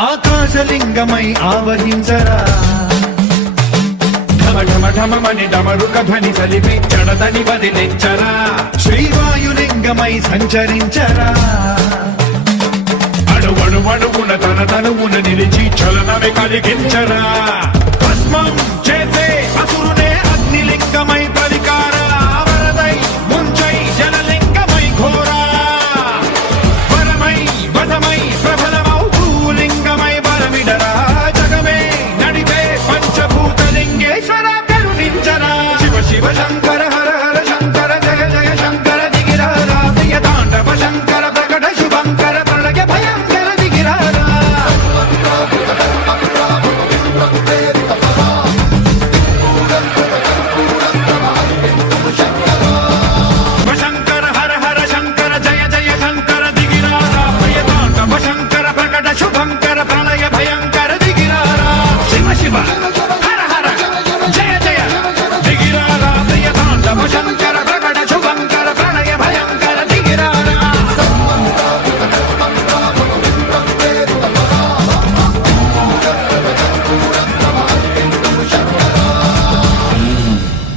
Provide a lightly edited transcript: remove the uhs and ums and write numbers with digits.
ఆకాశలింగమై ఆవహించరా ఢమఢమఢమని డమరుక ధ్వని కలిపి జడదని వదిలించరా శ్రీవాయులింగమై సంచరించరా అణువణువున తన తనువున నిలిచి చలనమే కలిగించరా భస్మం చేసే అసురునే అగ్నిలింగమై ప్రవికార వరదై ముంచై జలలింగమై ఘోరా వరమై వదమై ప్రబలమౌ భూలింగమై బలమిడరా జగమే నడిపే పంచభూతలింగేశ్వర కరుణించరా శివ శివ శంకర హర హర శంకర జయ జయ శంకర దిగిరారా ప్రియ తాండవ శంకర ప్రకట శుభంకర ప్రళయ భయంకర దిగిరారా శంకర హర హర శంకర జయ జయ శంకర దిగిరారా ప్రియ తాండవ శంకర ప్రకట శుభంకర ప్రళయ భయంకర దిగిరారా శివ శివ